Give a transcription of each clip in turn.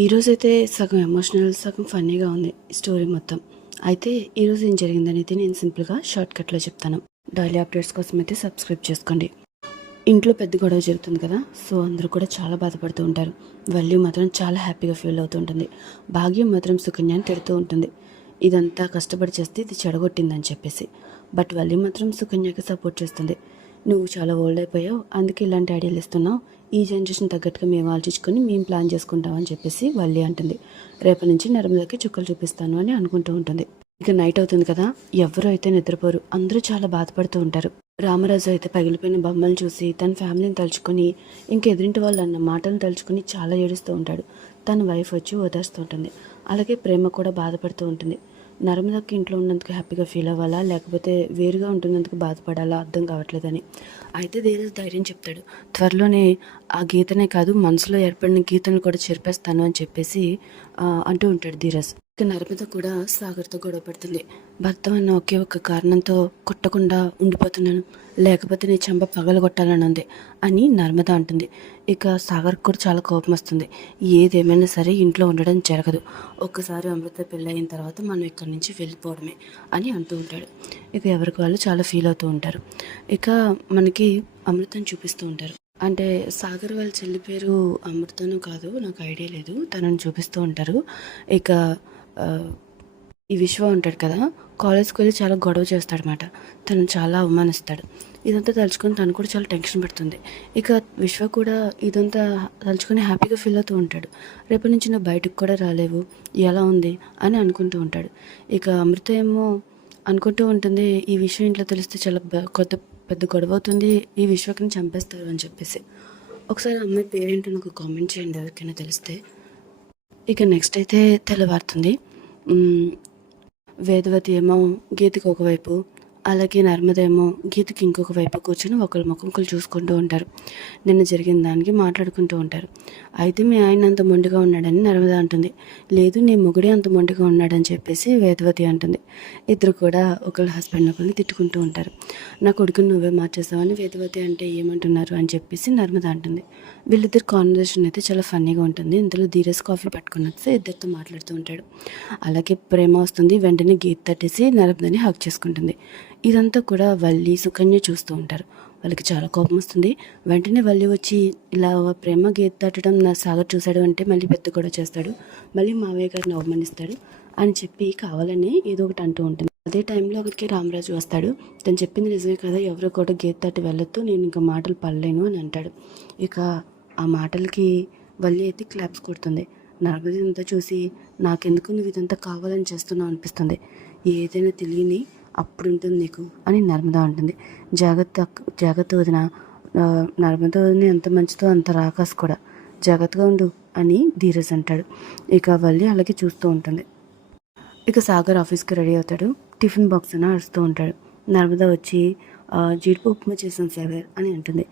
ఈరోజైతే సగం ఎమోషనల్, సగం ఫన్నీగా ఉంది స్టోరీ మొత్తం. అయితే ఈరోజు ఏం జరిగిందనేది నేను సింపుల్గా షార్ట్కట్లో చెప్తాను. డైలీ అప్డేట్స్ కోసం అయితే సబ్స్క్రైబ్ చేసుకోండి. ఇంట్లో పెద్ద గొడవ జరుగుతుంది కదా, సో అందరూ కూడా చాలా బాధపడుతూ ఉంటారు. వల్లి మాత్రం చాలా హ్యాపీగా ఫీల్ అవుతూ ఉంటుంది. భాగ్యం మాత్రం సుకన్యాన్ని తిడుతూ ఉంటుంది. ఇదంతా కష్టపడి చేస్తే ఇది చెడగొట్టిందని చెప్పేసి. బట్ వల్లి మాత్రం సుకన్యకి సపోర్ట్ చేస్తుంది. నువ్వు చాలా ఓల్డ్ అయిపోయావు, అందుకే ఇలాంటి ఐడియాలు ఇస్తున్నావు. ఈ జనరేషన్ తగ్గట్టుగా మేము ఆలోచించుకొని మేము ప్లాన్ చేసుకుంటామని చెప్పేసి వల్లి అంటుంది. రేపటి నుంచి నర్మదాకి చుక్కలు చూపిస్తాను అని అనుకుంటూ ఉంటుంది. ఇక నైట్ అవుతుంది కదా, ఎవరు అయితే నిద్రపోరు, అందరూ చాలా బాధపడుతూ ఉంటారు. రామరాజు అయితే పగిలిపోయిన బొమ్మలు చూసి తన ఫ్యామిలీని తలుచుకొని, ఇంకా ఎదురింటి వాళ్ళు అన్న మాటలను తలుచుకొని చాలా ఏడుస్తూ ఉంటాడు. తన వైఫ్ వచ్చి ఓదార్స్తూ ఉంటుంది. అలాగే ప్రేమ కూడా బాధపడుతూ ఉంటుంది. నర్మదకి ఇంట్లో ఉన్నందుకు హ్యాపీగా ఫీల్ అవ్వాలా, లేకపోతే వేరుగా ఉంటున్నందుకు బాధపడాలా అర్థం కావట్లేదని. అయితే ధీరజ్ ధైర్యం చెప్తాడు. త్వరలోనే ఆ గీతనే కాదు, మనసులో ఏర్పడిన గీతను కూడా చెరిపేస్తాను అని చెప్పేసి అంటూ ఉంటాడు ధీరజ్. ఇక నర్మద కూడా సాగర్తో గొడవ పడుతుంది. భర్త అన్న ఒకే ఒక్క కారణంతో కొట్టకుండా ఉండిపోతున్నాను, లేకపోతే నీ చెంప పగలగొట్టాలని ఉంది అని నర్మద అంటుంది. ఇక సాగర్కి కూడా చాలా కోపం వస్తుంది. ఏదేమైనా సరే ఇంట్లో ఉండడం జరగదు, ఒక్కసారి అమృత పెళ్ళయిన తర్వాత మనం ఇక్కడి నుంచి వెళ్ళిపోవడమే అని అంటూ ఉంటాడు. ఇక ఎవరికి వాళ్ళు చాలా ఫీల్ అవుతూ ఉంటారు. ఇక మనకి అమృతని చూపిస్తూ ఉంటారు. అంటే సాగర్ వాళ్ళ చెల్లి పేరు అమృతను కాదు, నాకు ఐడియా లేదు, తనని చూపిస్తూ ఉంటారు. ఇక ఈ విశ్వ ఉంటాడు కదా, కాలేజ్కి వెళ్ళి చాలా గొడవ చేస్తాడనమాట. తను చాలా అవమానిస్తాడు. ఇదంతా తలుచుకొని తను కూడా చాలా టెన్షన్ పడుతుంది. ఇక విశ్వ కూడా ఇదంతా తలుచుకొని హ్యాపీగా ఫీల్ అవుతూ ఉంటాడు. రేపటి నుంచి నువ్వు బయటకు కూడా రాలేవు, ఎలా ఉంది అని అనుకుంటూ ఉంటాడు. ఇక అమృత ఏమో అనుకుంటూ ఉంటుంది, ఈ విషయం ఇంట్లో తెలిస్తే చాలా పెద్ద గొడవ అవుతుంది, ఈ విశ్వకిని చంపేస్తారు అని చెప్పేసి. ఒకసారి అమ్మాయి పేరేంటో నాకు కామెంట్ చేయండి ఎవరికైనా తెలిస్తే. ఇక నెక్స్ట్ అయితే తెల్లవారుతుంది. వేదవతి ఏమో గీతకి ఒకవైపు, అలాగే నర్మద ఏమో గీతకి ఇంకొక వైపు కూర్చొని ఒకరి ముఖంకులు చూసుకుంటూ ఉంటారు. నిన్న జరిగిన దానికి మాట్లాడుకుంటూ ఉంటారు. అయితే మీ ఆయన అంత మొండిగా ఉన్నాడని నర్మద అంటుంది. లేదు, నీ మొగుడే అంత మొండిగా ఉన్నాడని చెప్పేసి వేదవతి అంటుంది. ఇద్దరు కూడా ఒకళ్ళ హస్బెండ్ ఒకరిని తిట్టుకుంటూ ఉంటారు. నా కొడుకుని నువ్వే మార్చేసావని వేదవతి అంటే ఏమంటున్నారు అని చెప్పేసి నర్మద అంటుంది. వీళ్ళిద్దరు కాన్వర్సేషన్ అయితే చాలా ఫన్నీగా ఉంటుంది. ఇందులో ధీరజ్ కాఫీ పట్టుకుని వస్తే ఇద్దరితో మాట్లాడుతూ ఉంటాడు. అలాగే ప్రేమ వస్తుంది, వెంటనే గీత తట్టేసి నర్మదని హక్ చేసుకుంటుంది. ఇదంతా కూడా వల్లి సుకన్య చూస్తూ ఉంటారు. వాళ్ళకి చాలా కోపం వస్తుంది. వెంటనే వల్లి వచ్చి ఇలా ప్రేమ గీత తట్టడం నా సాగర్ చూశాడు అంటే మళ్ళీ పెద్ద గొడవ చేస్తాడు, మళ్ళీ మావయ్య గారిని అవమానిస్తాడు అని చెప్పి కావాలని ఏదో ఒకటి అంటూ ఉంటుంది. అదే టైంలో ఒకరికి రామరాజు వస్తాడు. తను చెప్పింది నిజమే కదా, ఎవరో కూడా గీత తట్టి వెళ్ళొద్దు, నేను ఇంకా మాటలు పడలేను అని అంటాడు. ఇక ఆ మాటలకి వల్లి అయితే క్లాప్స్ కొడుతుంది. నర్మద ఇదంతా చూసి నాకెందుకు నువ్వు ఇదంతా కావాలని చేస్తున్నావు అనిపిస్తుంది, ఏదైనా తెలియని అప్పుడు ఉంటుంది నీకు అని నర్మద అంటుంది. జాగ్రత్త వదిన, నర్మద వదిన ఎంత మంచిదో అంత రాకాస్ కూడా, జాగ్రత్తగా ఉండు అని ధీరజ్ అంటాడు. ఇక వల్లి అలాగే చూస్తూ ఉంటుంది. ఇక సాగర్ ఆఫీస్కి రెడీ అవుతాడు. టిఫిన్ బాక్స్ అని అరుస్తూ ఉంటాడు. నర్మద వచ్చి జీడిపప్పు ఉప్మా చేసాను సాగర్ అని అంటుంది.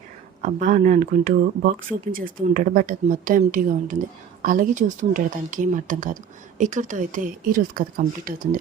అబ్బా అని అనుకుంటూ బాక్స్ ఓపెన్ చేస్తూ ఉంటాడు. బట్ అది మొత్తం ఎంటీగా ఉంటుంది. అలాగే చూస్తూ ఉంటాడు, తనకి ఏం అర్థం కాదు. ఇక్కడితో అయితే ఈరోజు కథ కంప్లీట్ అవుతుంది.